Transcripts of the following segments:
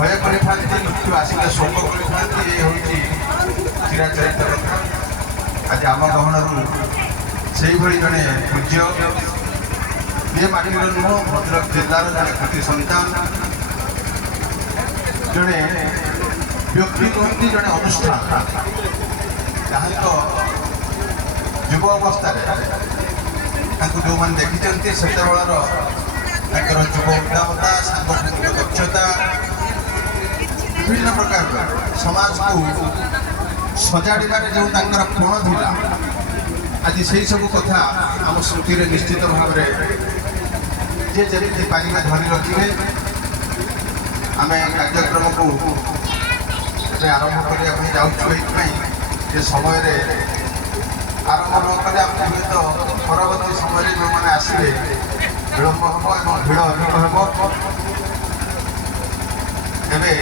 ଭୟ କରିଥାନ୍ତି, ମୃତ୍ୟୁ ଆସିଲେ ଶୋକ କରିଥାନ୍ତି। ଏ ହେଉଛି ଚିରାଚରିତ କଥା। ଆଜି ଆମ ଗହଣରୁ ସେଇଭଳି ଜଣେ ପୂଜ୍ୟ, ଇଏ ମାଟିର ନୁହଁ, ଭଦ୍ରକ ଜିଲ୍ଲାର ଜଣେ କୃତି ସନ୍ତାନ, ଜଣେ ବ୍ୟକ୍ତି ନୁହନ୍ତି, ଜଣେ ଅନୁଷ୍ଠାନ, ଯାହାଙ୍କ ଯୁବ ଅବସ୍ଥାରେ ତାଙ୍କୁ ଯେଉଁମାନେ ଦେଖିଛନ୍ତି ସେତେବେଳର ତାଙ୍କର ଯୁବ ଉଦ୍ଦାମତା, ସାଂଗଠନିକ ଦକ୍ଷତା, ବିଭିନ୍ନ ପ୍ରକାରର ସମାଜକୁ ସଜାଡ଼ିବାରେ ଯେଉଁ ତାଙ୍କର କୋଣ ଥିଲା, ଆଜି ସେହି ସବୁ କଥା ଆମ ସ୍ମୃତିରେ ନିଶ୍ଚିତ ଭାବରେ ଯେ ଯେମିତି ପାରିବେ ଧରି ରଖିବେ। ଆମେ କାର୍ଯ୍ୟକ୍ରମକୁ ଏବେ ଆରମ୍ଭ କରିବା ପାଇଁ ଯାଉଛୁ। ଏଇଥିପାଇଁ ଯେ ସମୟରେ ଆରମ୍ଭ ନ କଲେ ଆମେ ହୁଏତ ପରବର୍ତ୍ତୀ ସମୟରେ ଯେଉଁମାନେ ଆସିବେ ବିଳମ୍ବ ହେବ ଏବଂ ଭିଡ଼ ଅଧିକ ହେବ। ଏବେ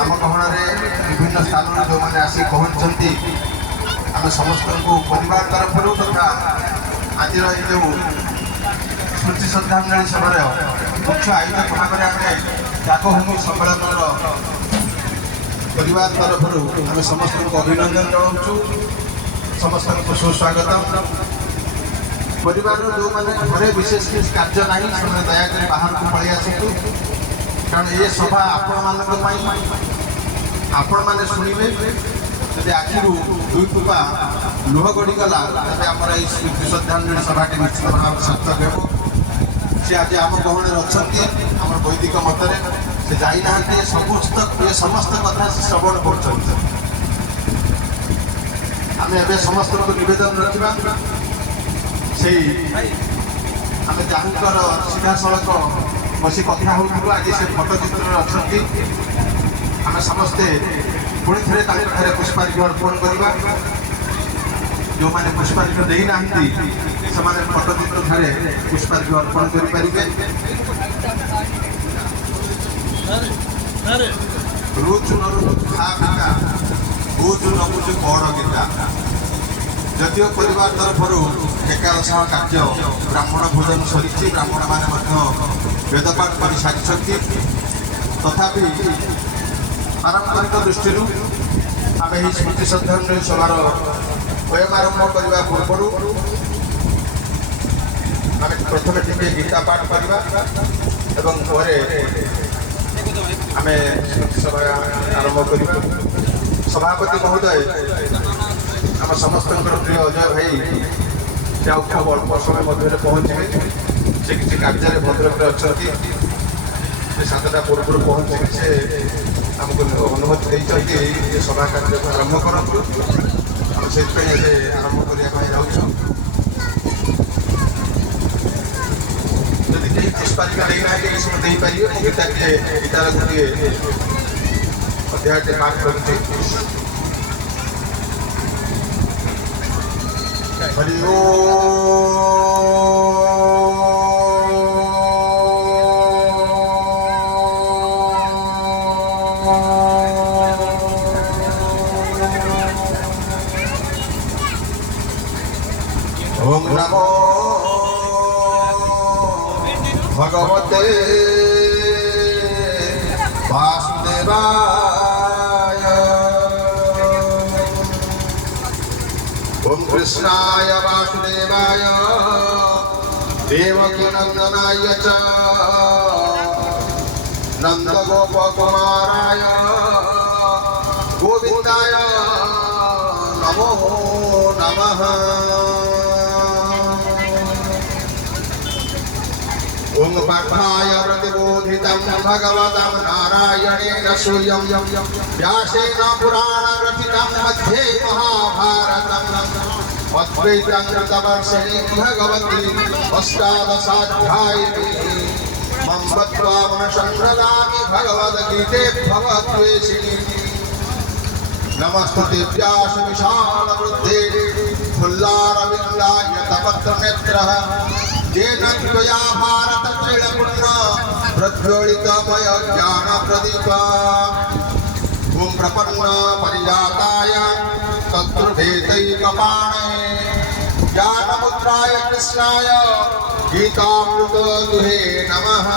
ଆମ ଗହଣରେ ବିଭିନ୍ନ ସ୍ଥାନରୁ ଯେଉଁମାନେ ଆସି ପହଞ୍ଚିଛନ୍ତି, ଆମେ ସମସ୍ତଙ୍କୁ ପରିବାର ତରଫରୁ ତଥା ଆଜିର ଏ ଯେଉଁ ସ୍ମୃତି ଶ୍ରଦ୍ଧାଞ୍ଜଳି ସଭାର ମୁଖ୍ୟ ଆୟୋଜକ ଭାବରେ ଆମେ ଯାକଭୂମି ସମ୍ମେଳନର ପରିବାର ତରଫରୁ ଆମେ ସମସ୍ତଙ୍କୁ ଅଭିନନ୍ଦନ ଜଣାଉଛୁ, ସମସ୍ତଙ୍କୁ ସୁସ୍ୱାଗତ। ପରିବାରର ଯେଉଁମାନେ ଘରେ ବିଶେଷ କିଛି କାର୍ଯ୍ୟ ନାହିଁ ସେମାନେ ଦୟାକରି ବାହାରକୁ ପଳାଇ ଆସନ୍ତୁ, କାରଣ ଏ ସଭା ଆପଣମାନଙ୍କ ପାଇଁ। ଆପଣମାନେ ଶୁଣିବେ, ଯଦି ଆଖିରୁ ଦୁଇ ଟୋପା ଲୁହ ଗଡ଼ିଗଲା ତେବେ ଆମର ଏହି ସ୍ମୃତି ଶ୍ରଦ୍ଧାଞ୍ଜଳି ସଭାଟି ନିଶ୍ଚିତ ଭାବରେ ସାର୍ଥକ ହେବ। ସେ ଆଜି ଆମ ଗହଣରେ ଅଛନ୍ତି, ଆମର ବୈଦିକ ମତରେ ସେ ଯାଇନାହାନ୍ତି। ଏ ସମସ୍ତ କଥା ସେ ଶ୍ରବଣ କରୁଛନ୍ତି। ଆମେ ଏବେ ସମସ୍ତଙ୍କୁ ନିବେଦନ ରଖିବା, ସେଇ ଆମେ ଯାହାଙ୍କର ସିଧାସଳଖ ବସି କଥା ହେଉଥିଲୁ ଆଜି ସେ ଫଟୋଚିତ୍ରରେ ଅଛନ୍ତି। ଆମେ ସମସ୍ତେ ପୁଣି ଥରେ ତାଙ୍କଠାରେ ପୁଷ୍ପାର୍ଘ୍ୟ ଅର୍ପଣ କରିବା। ଯେଉଁମାନେ ପୁଷ୍ପାର୍ଘ୍ୟ ଦେଇନାହାନ୍ତି ସେମାନେ ଫଟୋଚିତ୍ର ଠାରେ ପୁଷ୍ପାର୍ଘ୍ୟ ଅର୍ପଣ କରିପାରିବେ। ରୁଚୁ ନରୁଚୁ ଖା ପିତା, ବୁଝୁ ନ ବୁଝୁ ବଡ଼ ଗୀତା। ଯଦିଓ ପରିବାର ତରଫରୁ ଏକାଦଶ କାର୍ଯ୍ୟ ବ୍ରାହ୍ମଣ ଭୋଜନ ସରିଛି, ବ୍ରାହ୍ମଣମାନେ ମଧ୍ୟ ବେଦପାଠ କରିସାରିଛନ୍ତି, ତଥାପି ପାରମ୍ପରିକ ଦୃଷ୍ଟିରୁ ଆମେ ଏହି ସ୍ମୃତି ଶ୍ରଦ୍ଧାଞ୍ଜଳି ସଭାର ବୟାନ ଆରମ୍ଭ କରିବା ପୂର୍ବରୁ ଆମେ ପ୍ରଥମେ ଟିକେ ଗୀତା ପାଠ କରିବା ଏବଂ ପରେ ଆମେ ସ୍ମୃତି ସଭା ଆରମ୍ଭ କରିବା। ସଭାପତି ମହୋଦୟ, ଆମ ସମସ୍ତଙ୍କର ପ୍ରିୟ ଅଜୟ ଭାଇ, ସେ ଆଉ ଖୁବ୍ ଅଳ୍ପ ସମୟ ମଧ୍ୟରେ ପହଞ୍ଚିବେ। ସେ କିଛି କାର୍ଯ୍ୟରେ ଭଦ୍ରକରେ ଅଛନ୍ତି, ସେ 7ଟା ପୂର୍ବରୁ ପହଞ୍ଚିକି ସେ ଆମକୁ ଅନୁମତି ଦେଇଛନ୍ତି ଯେ ସଭା କାର୍ଯ୍ୟକୁ ଆରମ୍ଭ କରନ୍ତୁ। ଆମେ ସେଥିପାଇଁ ଏବେ ଆରମ୍ଭ କରିବା ପାଇଁ ଯାଉଛୁ। ଯଦି କେହି ପୁଷ୍ପାର୍ଘ୍ୟ ଦେଇନାହାନ୍ତି ଏ ସମୟ ଦେଇପାରିବେ। ମୁଁ ଗୀତାର ଗୋଟିଏ ଅଧ୍ୟାୟଟେ ପାଠ କରୁଛି। ହରି ओम नमो भगवते वासुदेवाय। ओम कृष्णाय वासुदेवाय देवकी नंदनाय च नंदगोपकुमाराय गोविंदाय नमो नमः। ओम पाठाय प्रतिबोधितं भगवतं नारायणेन सूर्यं व्यासेन पुराणरचितं मध्ये महाभारतम् अद्वैतं कृतवर्षिणीं भगवती अष्टादशाध्यायिनी मम बद्ध्वा मनसंहृदामि भगवद्गीते भवद्वेषिणी। नमस्ते व्यास विशालबुद्धे फुल्लारविन्दाय तपत्रनेत्रः येन त्वया भारतत्रैलपुण्य प्रज्वलितमय ज्ञानप्रदीपः। ओम प्रपन्न परिजाताय तत्त्वभेदैकपाणे ज्ञानमुद्राय कृष्णाय गीतामृतदुहे नमः।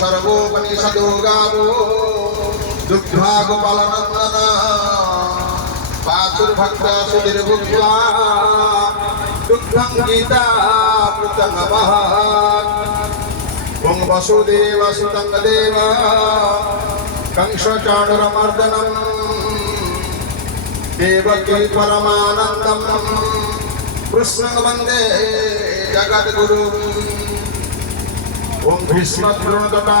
सर्वोपनिषदो गावो दुग्धा गोपालनन्दना वासुर्भक्ता सुधीर्भुक्त्वा दुग्धं गीता पृतङ्गमः ॐ वसुदेवसुतं देव कंसचाणूरमर्दनं देवकी परमानन्दं कृष्णं वन्दे जगद्गुरुम् ॐ भीष्मद्रोणतटा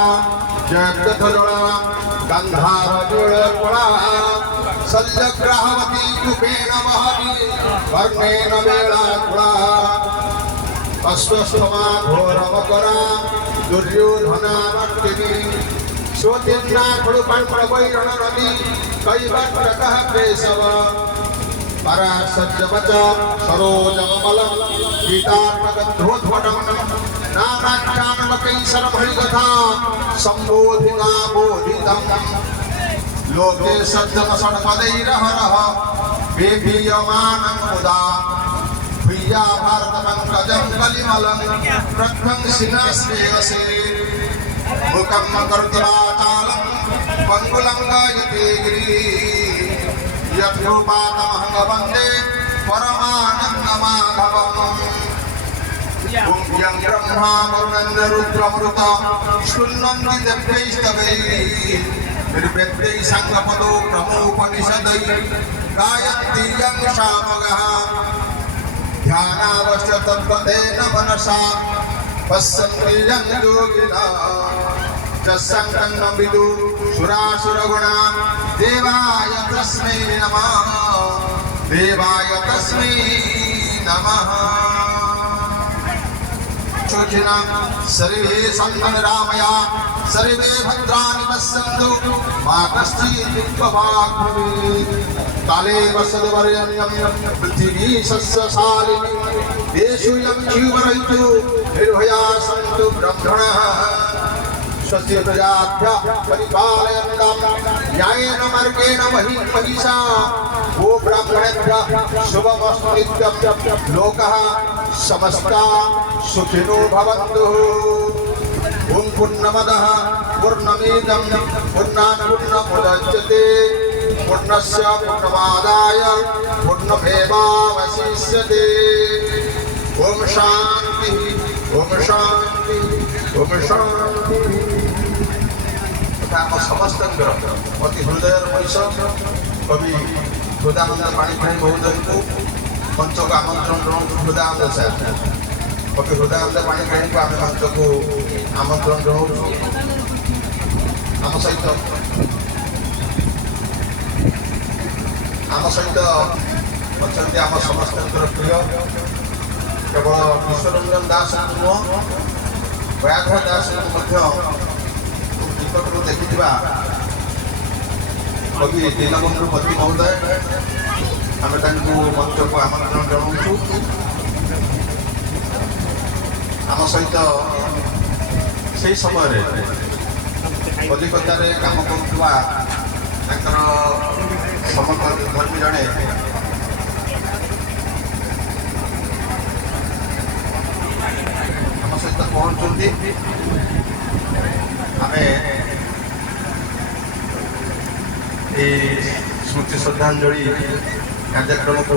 जयद्रथजोड़ा गन्धारजोळपळा सल्यग्राहवती कृपेण वहति कर्णेन वेळाकुळा अश्वस्थमा घोरमकरा दुर्योधनानर्तिनी स्वतीर्णा खडुपल्पवैरणनदी कैवट्टकः केशव परासज्जवच सरोजममलं गीतात्मगन्धोद्भटं नानाख्यानमकैसरभणिकथा सम्बोधिना बोधितं लोके सज्जनषड्पदैरहरः बेभीयमानं मुदा भूया भारतपङ्कजं कलिमलं प्रध्वंसिनश्रेयसे मुखं करोति वाचालं पङ्गुलं गायते गिरिः यद्रूपातमहं वन्दे परमानन्दमाधवम् यं ब्रह्मा वरुणेन्द्ररुद्रमरुता शृण्वन्ति दिव्यैस्तवैः निर्वेद्यैः सङ्गपदो ब्रह्मोपनिषदैः गायन्ति यं सामगः ध्यानावश्य तत्पदेन मनसा पश्यन्ति यं योगिनः यस्सङ्गं न विदुः सुरासुरगुणा देवाय तस्मै नमः देवाय तस्मै नमः शोचिना सर्वे सन्मनरामया सर्वे भद्राणि पश्यन्तु मा कश्चित् दुःखभाग् भवेत् काले वसदवर्यण्यं पृथिवी सस्यशालिनी देशु यं जीवरयितु निर्भया सन्तु ब्रह्मणः स्वस्य प्रजाभ्यः परिपालयन्तं न्यायेन मार्गेण महिषा वो ब्राह्मणेभ्यः शुभमस्तु नित्यं लोकः समस्ता सुखिनो भवन्तु ॐ पूर्णमदः पूर्णमिदं पूर्णात् पूर्णमुदच्यते पूर्णस्य पूर्णमादाय पूर्णमेवावशिष्यते ॐ शान्तिः ॐ शान्तिः ॐ शान्तिः ଆମ ସମସ୍ତଙ୍କର ଅତି ହୃଦୟର ମଣିଷ କବି ହୃଦାନନ୍ଦ ପାଣିଗ୍ରାହୀ ମହୋଦୟଙ୍କୁ ମଞ୍ଚକୁ ଆମନ୍ତ୍ରଣ ଜଣାଉଛୁ। ହୃଦାନନ୍ଦ ସାର୍ କବି ହୃଦାନନ୍ଦ ପାଣିଗ୍ରାହୀଙ୍କୁ ଆମେ ମଞ୍ଚକୁ ଆମନ୍ତ୍ରଣ ଜଣାଉଛୁ। ଆମ ସହିତ ଅଛନ୍ତି ଆମ ସମସ୍ତଙ୍କର ପ୍ରିୟ କେବଳ ବିଶ୍ୱରଞ୍ଜନ ଦାସଙ୍କୁ ନୁହଁ ବ୍ୟାଘ୍ର ଦାସଙ୍କୁ ମଧ୍ୟ ନିକଟରୁ ଦେଖିଥିବା କବି ଦୀନବନ୍ଧୁ ପତି ମହୋଦୟ ଆମେ ତାଙ୍କୁ ମଞ୍ଚକୁ ଆମନ୍ତ୍ରଣ ଜଣାଉଛୁ। ଆମ ସହିତ ସେହି ସମୟରେ କଲିକତାରେ କାମ କରୁଥିବା ତାଙ୍କର ସମଧର୍ମୀ ଜଣେ ଆମ ସହିତ ପହଞ୍ଚୁଛନ୍ତି। ଆମେ এই ସ୍ମୃତି ଶ୍ରଦ୍ଧାଞ୍ଜଳି କାର୍ଯ୍ୟକ୍ରମକୁ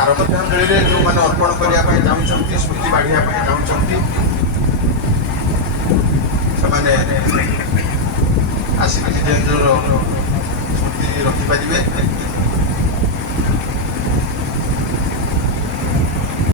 ଆରମ୍ଭାଞ୍ଜଳିରେ ଯେଉଁମାନେ ଅର୍ପଣ କରିବା ପାଇଁ ଚାହୁଁଛନ୍ତି, ସ୍ମୃତି ବାଢ଼ିବା ପାଇଁ ଚାହୁଁଛନ୍ତି, ସେମାନେ ଆସିକି ନିଜର ସ୍ମୃତି ରଖିପାରିବେ।